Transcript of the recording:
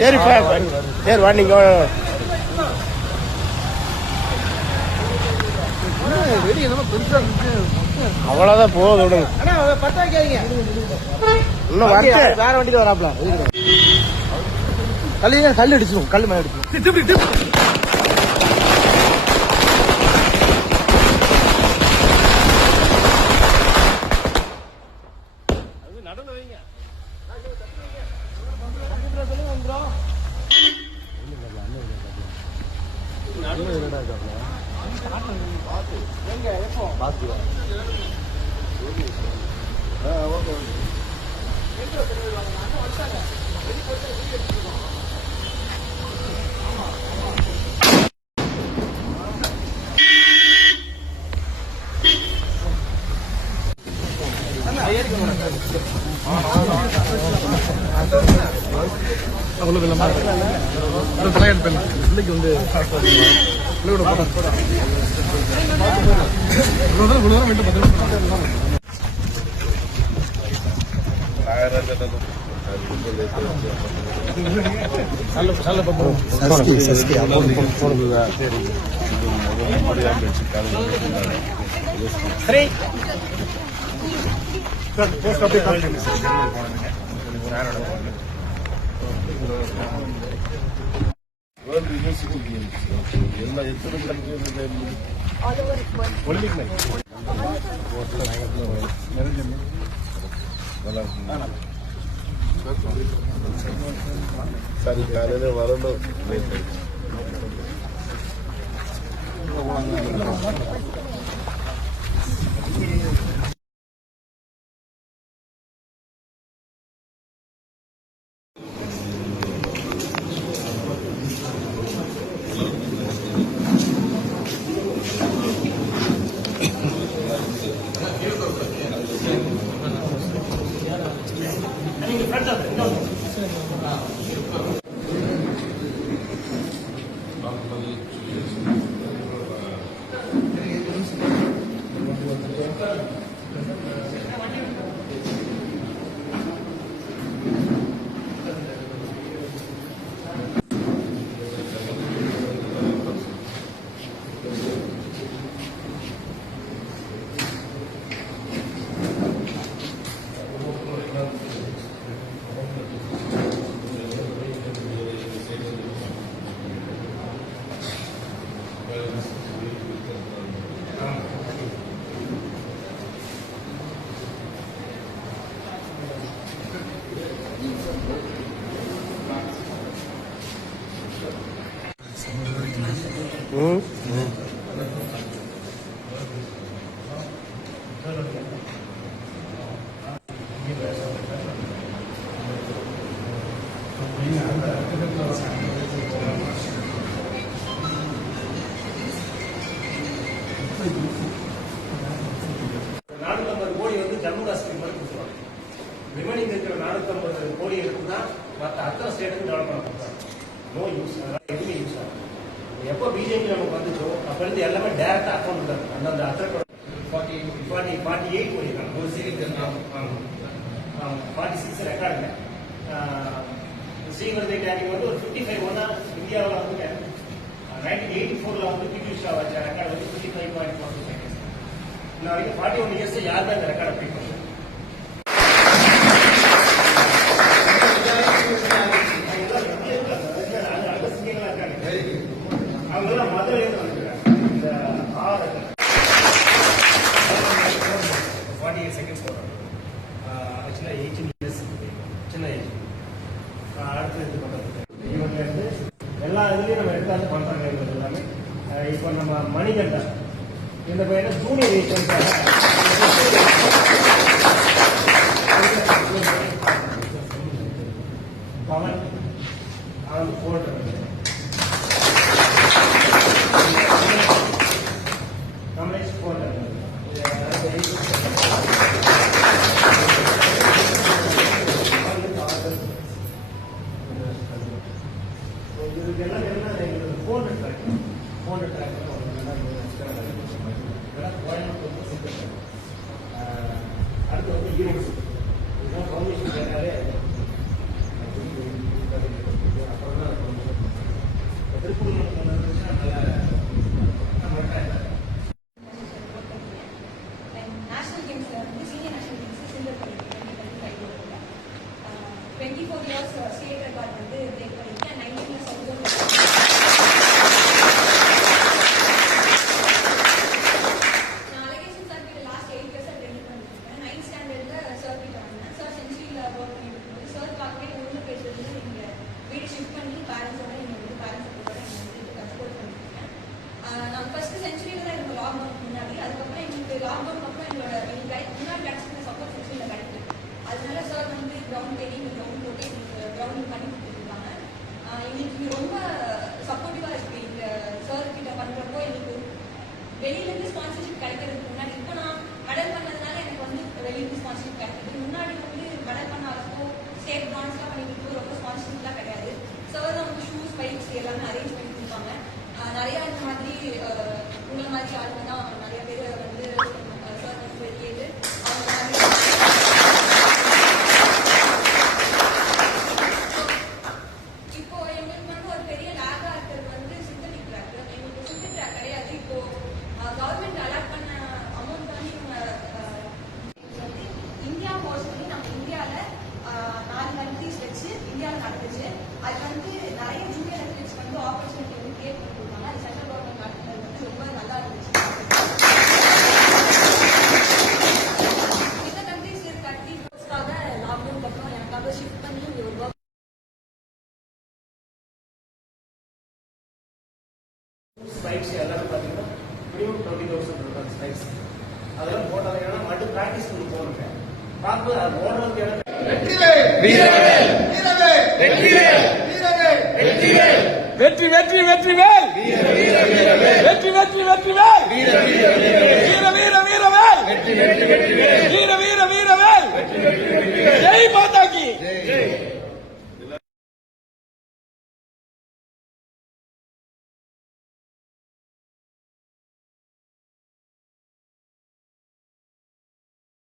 சரிப்பா சரி வா நீங்க அவ்வளவுதான் போகுது விடுங்க. இன்னும் வேற வண்டியில வராப்ல கல் அடிச்சிடும் கல் மேல அடிச்சிடும். பிள்ளைக்கு வந்து சரி காலையில வரணும். ஜம்மு காஷ்மீர் மாதிரி கொடுத்துருவாங்க. ரிமைனிங் இருக்கிற 450 கோடி இருக்குன்னா மற்ற அத்தனை ஸ்டேட்டுக்கு டெவலப் பண்ண கொடுத்தாங்க. நோ யூஸ், அதெல்லாம் எதுவுமே யூஸ் ஆகும். எப்போ பிஜேபி நமக்கு வந்துச்சோ அப்போ இருந்து எல்லாமே டேரக்டா அக்கௌண்ட் தான். அந்த அத்தனை 48 கோடி இருக்காங்க ஒரு சீரியல் 46 ரெக்கார்டுங்க. ஸ்ரீவர்தை டேனிங் வந்து ஒரு 55 ஒன்னா இந்தியாவில் வந்து 1984 வந்து பிடி உஷா வச்ச ரெக்கார்டு வந்து 55.42 செகண்ட்ஸ். இன்ன வரைக்கும் 41 இயர்ஸ் யாருமே அந்த ரெக்கார்டை பிரேக் பண்ணல. அவங்கெல்லாம் மதுரையில வந்துருக்காங்க. இந்த 48 செகண்ட்ஸ் போடுறாங்க. ஆக்சுவலாக 18 இயர்ஸ் சின்ன ஏஜ். அடுத்து இது பண்ணுறது இவங்க இருந்து எல்லா இதுலையும் நம்ம எடுத்தாந்து பண்ணுறாங்க. இவங்க எல்லாமே இப்போ நம்ம மணிகண்டன் இந்த பையனை ஜூனியர் ஏஜென்ட்டாக பவன் அவன் போடுறது கமலேஷ் போடுறது இதுக்கெல்லாம் என்ன போன் ட்ராக் அடுத்து வந்து ஈரோடு இதுதான் ஃபவுண்டேஷன் கேட்டாலே ஸ்லைட்ஸ் எல்லாமே பார்த்தீங்கன்னா மினிமம் 20,000 இருக்கும் அந்த ஸ்லைட்ஸ். அதெல்லாம் போட்டாங்க. ஏன்னா மட்டு ப்ராக்டிஸ் பண்ணி போடுங்க. பார்க்கும்போது அது ஓடுறதுக்கு இடம் வெற்றி வெற்றி வெற்றி வெற்றி வெற்றி வெற்றி